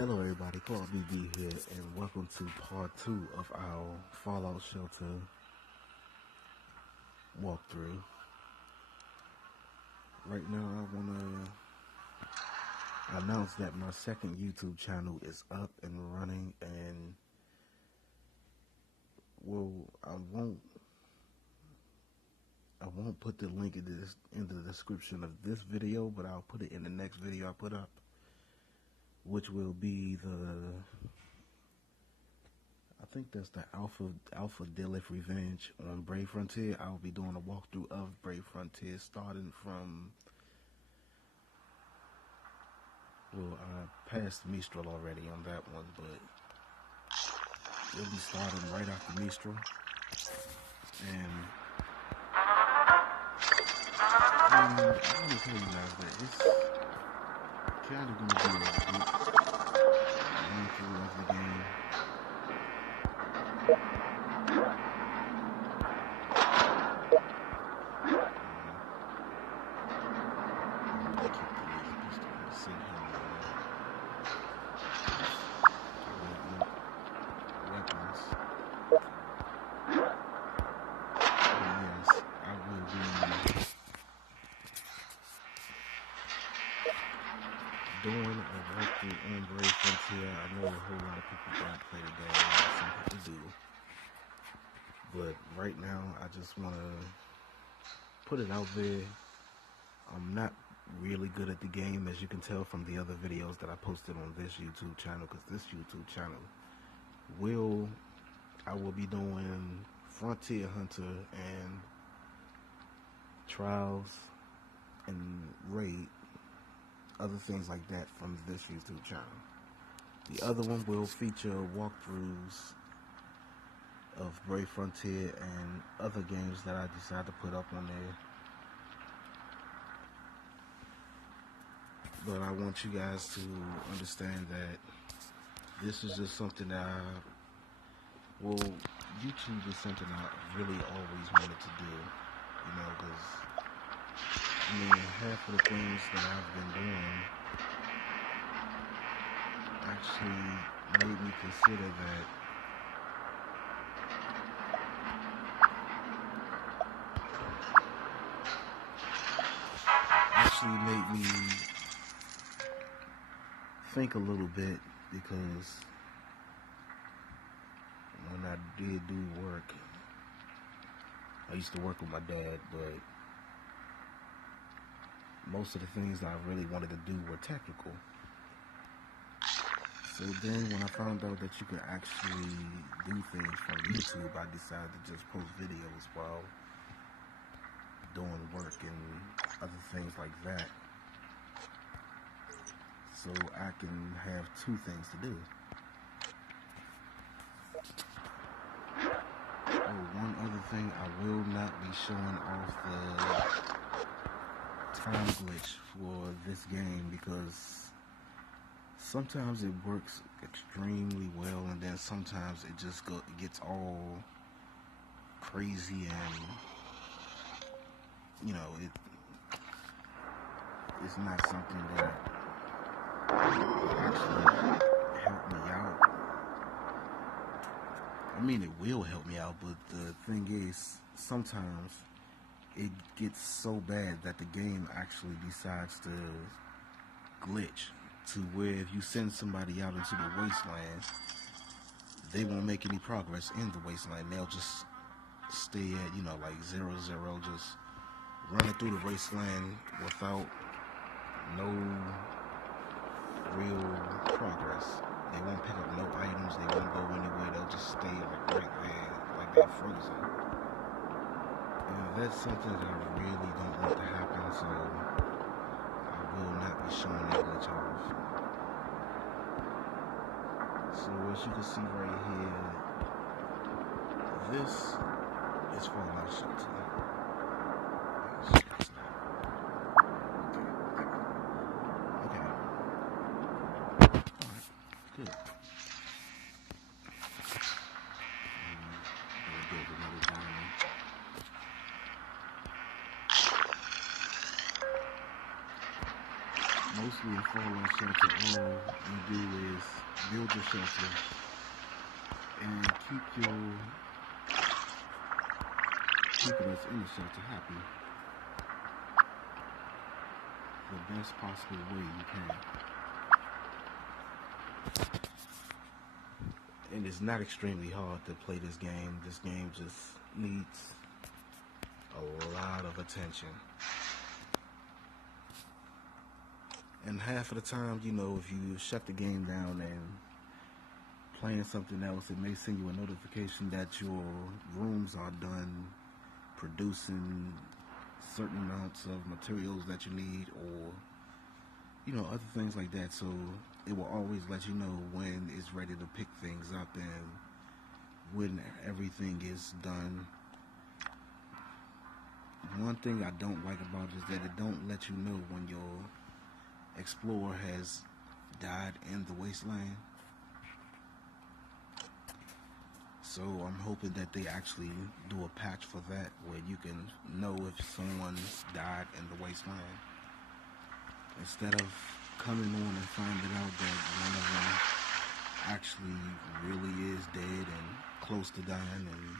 Hello everybody, Claude BB here, and welcome to part 2 of our Fallout Shelter walkthrough. Right now I want to announce that my second YouTube channel is up and running, and well, I won't put the link in the description of this video, but I'll put it in the next video I put up, which will be I think that's the Alpha Dilith Revenge on Brave Frontier. I'll be doing a walkthrough of Brave Frontier starting from, well, I passed Mistral already on that one, but we'll be starting right after Mistral. And I want to tell you guys that it's kind of going to be a good run through of the game. Doing a walkthrough on Brave Frontier. I know a whole lot of people don't play the game, some people do. But right now, I just want to put it out there. I'm not really good at the game, as you can tell from the other videos that I posted on this YouTube channel, because this YouTube channel I will be doing Frontier Hunter and Trials and Raid, other things like that from this YouTube channel. The other one will feature walkthroughs of Brave Frontier and other games that I decide to put up on there. But I want you guys to understand that this is just something that YouTube is something I really always wanted to do, you know, because half of the things that I've been doing actually made me consider that made me think a little bit, because when I did do work, I used to work with my dad, but most of the things that I really wanted to do were technical. So then when I found out that you could actually do things from YouTube, I decided to just post videos while doing work and other things like that, so I can have two things to do. Oh, one other thing, I will not be showing off the time glitch for this game, because sometimes it works extremely well, and then sometimes it just gets all crazy, and you know, it's not something that actually help me out. I mean, it will help me out, but the thing is, sometimes it gets so bad that the game actually decides to glitch to where if you send somebody out into the wasteland, they won't make any progress in the wasteland. They'll just stay at, you know, like 0-0, just running through the wasteland without no real progress. They won't pick up no items, they won't go anywhere, they'll just stay like right there, like they're frozen. And that's something that I really don't want to happen, so I will not be showing that glitch off. So as you can see right here, this is Fallout Shelter. Good. Mostly in Fallout Shelter, all you do is build your shelter, and keep your people that's in the shelter happy the best possible way you can. And it's not extremely hard to play this game. This game just needs a lot of attention. And half of the time, you know, if you shut the game down and playing something else, it may send you a notification that your rooms are done producing certain amounts of materials that you need, or you know, other things like that. So it will always let you know when it's ready to pick things up and when everything is done. One thing I don't like about it is that it don't let you know when your explorer has died in the wasteland. So I'm hoping that they actually do a patch for that, where you can know if someone's died in the wasteland, instead of coming on and finding out that one of them actually really is dead and close to dying, and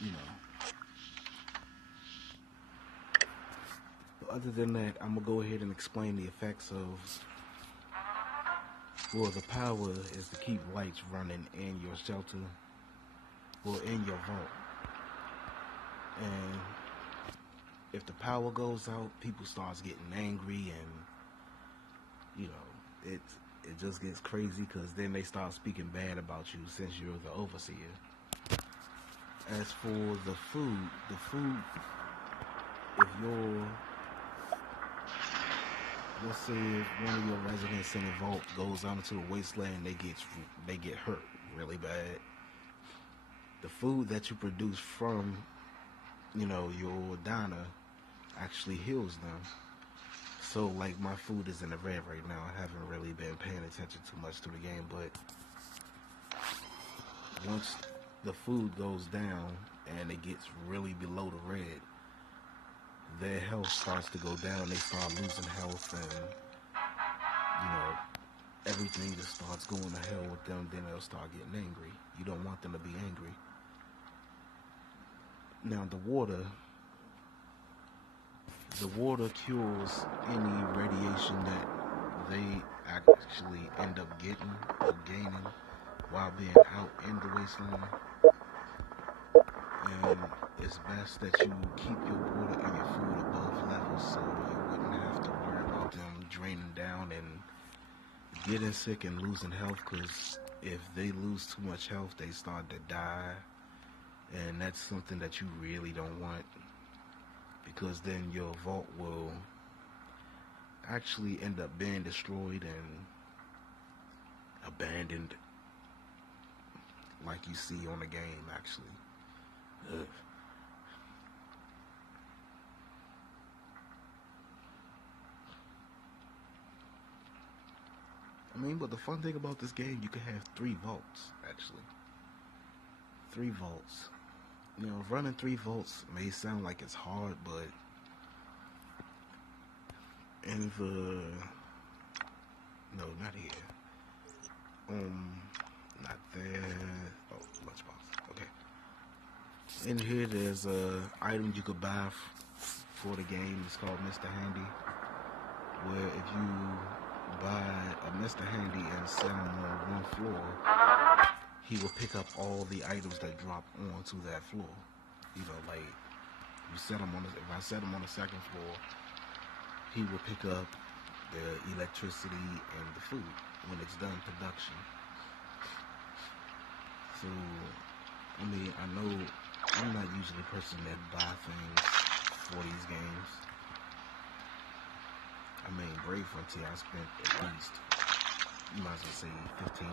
you know. But other than that, I'm gonna go ahead and explain the effects of. Well, the power is to keep lights running in your shelter, or in your vault. And if the power goes out, people starts getting angry, and you know, it just gets crazy, because then they start speaking bad about you since you're the overseer. As for the food, if you're, let's say if one of your residents in the vault goes out into the wasteland, they get hurt really bad. The food that you produce from, you know, your diner actually heals them. So like my food is in the red right now. I haven't really been paying attention too much to the game, but once the food goes down and it gets really below the red, their health starts to go down. They start losing health, and you know, everything just starts going to hell with them. Then they'll start getting angry. You don't want them to be angry. Now the water cures any radiation that they actually end up getting or gaining while being out in the wasteland. And it's best that you keep your water and your food above levels, so you wouldn't have to worry about them draining down and getting sick and losing health, because if they lose too much health, they start to die, and that's something that you really don't want, because then your vault will actually end up being destroyed and abandoned, like you see on the game actually. Ugh. I mean, but the fun thing about this game, you can have 3 vaults, actually. 3 vaults. You know, running 3 vaults may sound like it's hard, but in the... No, not here. Not there. Oh, lunchbox. Okay. In here, there's a item you could buy for the game. It's called Mr. Handy, where if you buy a Mr. Handy and set him on one floor, he will pick up all the items that drop onto that floor. You know, like you set him on. If I set him on the second floor, he will pick up the electricity and the food when it's done production. So, I mean, I know I'm not usually a person that buy things for these games. I mean, Brave Frontier, I spent at least, you might as well say $15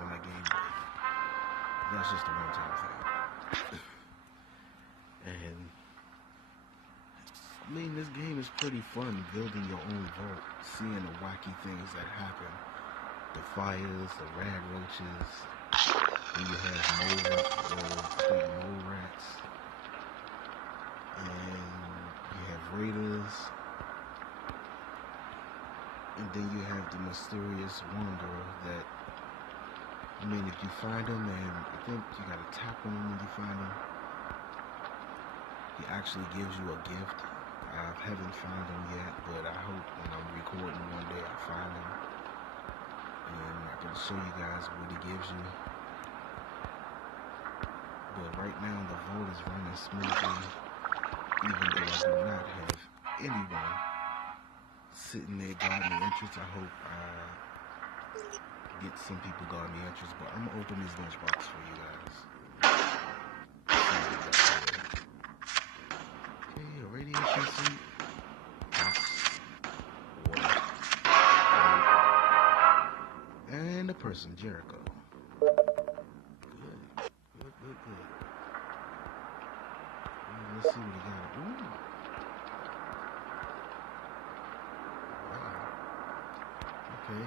on that game, but that's just a one-time thing. And I mean, this game is pretty fun, building your own vault, seeing the wacky things that happen. The fires, the rag roaches, and you have mole rats, and you have raiders, And then you have the mysterious wanderer that, I mean, if you find him, and I think you gotta tap on him when you find him, he actually gives you a gift. I haven't found him yet, but I hope when I'm recording one day I find him. And I can show you guys what he gives you. But right now the vote is running smoothly, even though I do not have anyone sitting there guarding the entrance. I hope I get some people guarding the entrance, but I'm gonna open this lunchbox for you guys. Okay, a radiation suit, water, and the person, Jericho. Good. Let's see what he got. Ooh. Wow. Okay.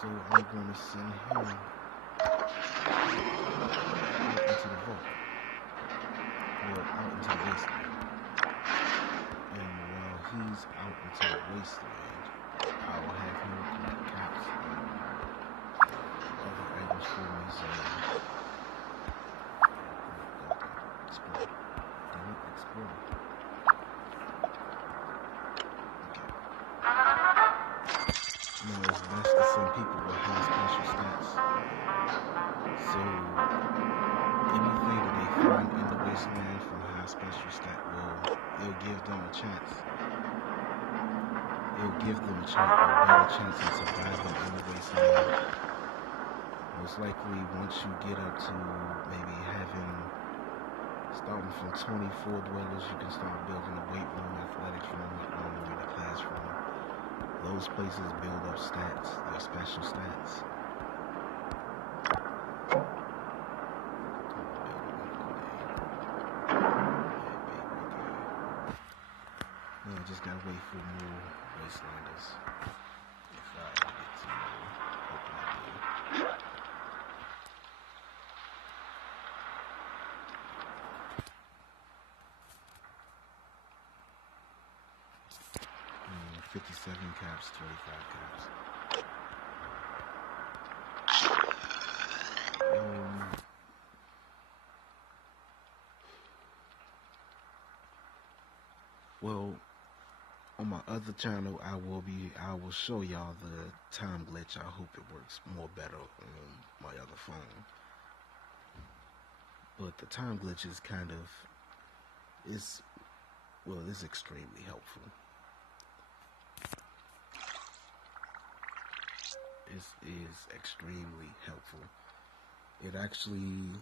So I'm going to send him out into the vault. Or out into the wasteland. And while he's out into the wasteland, I will have him collect caps and other items for me. So explore. Now it's best to send people with high special stats. So anything that they find in the wasteland from a high special stat it'll give them a chance. It'll give them a better chance of surviving in the wasteland. Most likely once you get up to maybe starting from 24 dwellers, you can start building a weight room, athletics room, arena classroom. Those places build up stats, their special stats. Now I just gotta wait for more wastelanders. If I get to open it. 57 caps, 25 caps. Well, on my other channel, I will show y'all the time glitch. I hope it works more better on my other phone. But the time glitch is it's extremely helpful. It is extremely helpful. It actually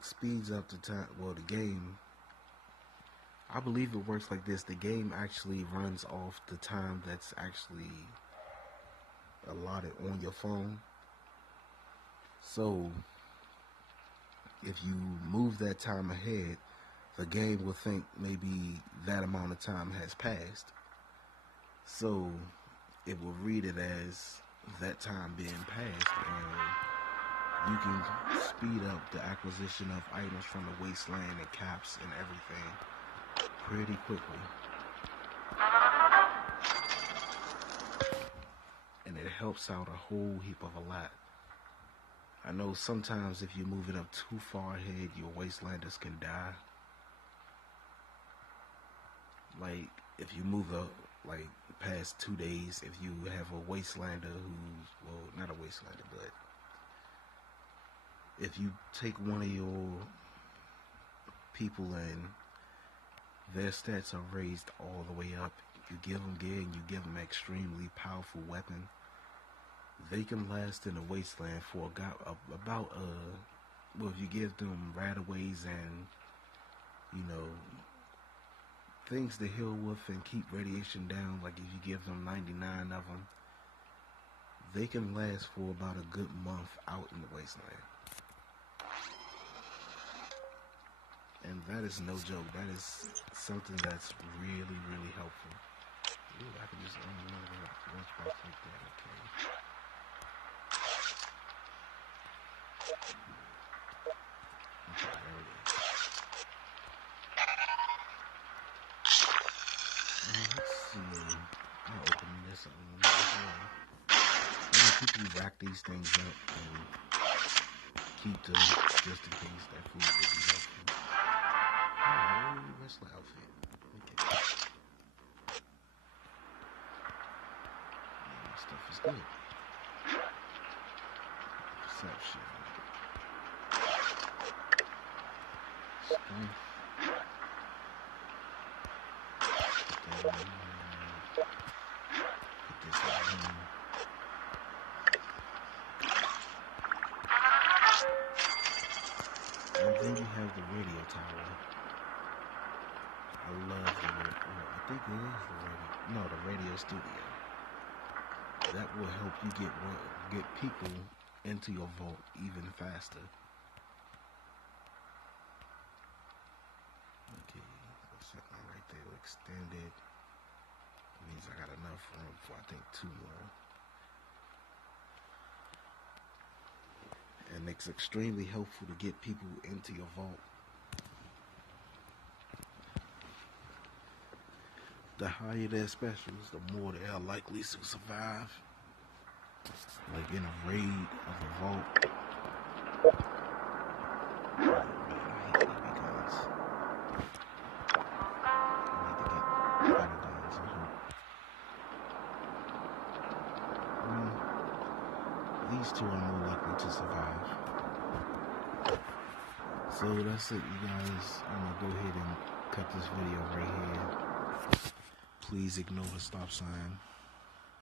speeds up the time. Well, the game, I believe it works like this. The game actually runs off the time that's actually allotted on your phone. So if you move that time ahead, the game will think maybe that amount of time has passed. So it will read it as that time being passed, and you can speed up the acquisition of items from the wasteland and caps and everything pretty quickly. And it helps out a whole heap of a lot. I know sometimes if you move it up too far ahead, your wastelanders can die. Like if you move up like past 2 days, if you have a wastelander who's, well, not a wastelander, but if you take one of your people and their stats are raised all the way up, you give them gear and you give them an extremely powerful weapon, they can last in the wasteland for about well, if you give them rataways and, you know, things to heal with and keep radiation down, like if you give them 99 of them, they can last for about a good month out in the wasteland. And that is no joke. That is something that's really, really helpful. Ooh, I can just unload a lunchbox like that. Okay. Okay, there it is. Let's see. I'll open this up people rack these things up and keep them just in case that food will be helpful. Oh, wrestler outfit. Okay. Yeah, stuff is good. Perception. Strength. Put this in here. And then you have the radio tower. I love the radio. I think it is the radio. No, the radio studio. That will help you get people into your vault even faster. Okay, so something right there extended. That means I got enough room for I think 2 more. And it's extremely helpful to get people into your vault. The higher their specials, the more they are likely to survive. Like in a raid of the vault. Oh man, I hate BB guns. I need to get better guns, I hope. These two are more likely to survive. So that's it, you guys. I'm gonna go ahead and cut this video right here. Please ignore the stop sign.